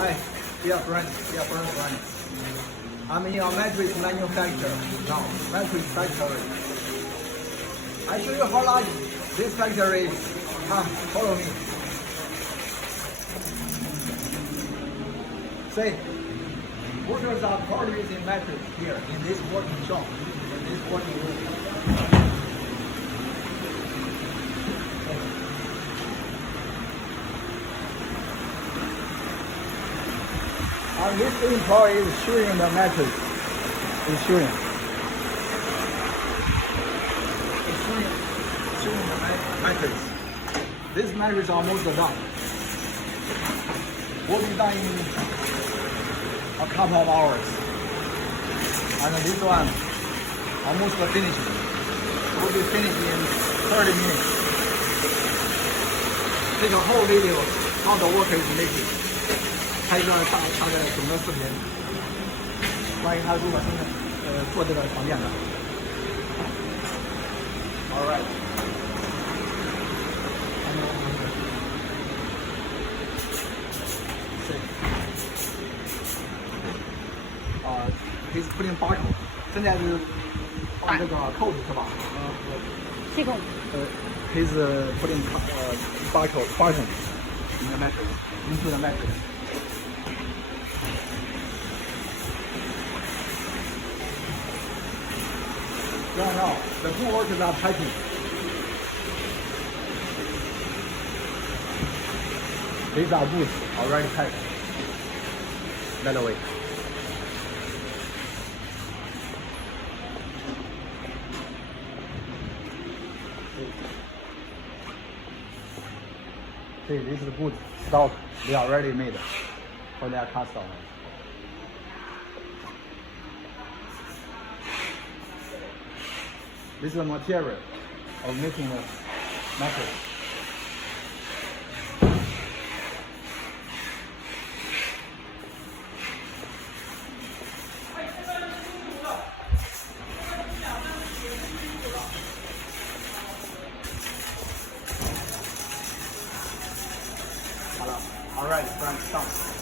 Hi, dear friend. I'm in a mattress manufacturer now, mattress factory. I show you how large this factory is. Come, follow me. See, workers are producing mattress here in this working shop, in this working room. And this employee is showing the mattress. He's showing. Showing the mattress. This mattress is almost done. Will be done in a couple of hours. And this one almost finished. Will be finished in 30 minutes. Take a whole video how the worker is making. 拍一个大概整个视频，关于他如何做这个床垫的。All right. He's putting buckle. 现在是放这个扣子是吧系统。He's putting buckle button in the mattress, into the mattress. Right now, the two workers are packing. These are boots already packed. By the way. See, this is the boots stock they are already made for their customers. This is the material of making a mattress. All right, friends, stop.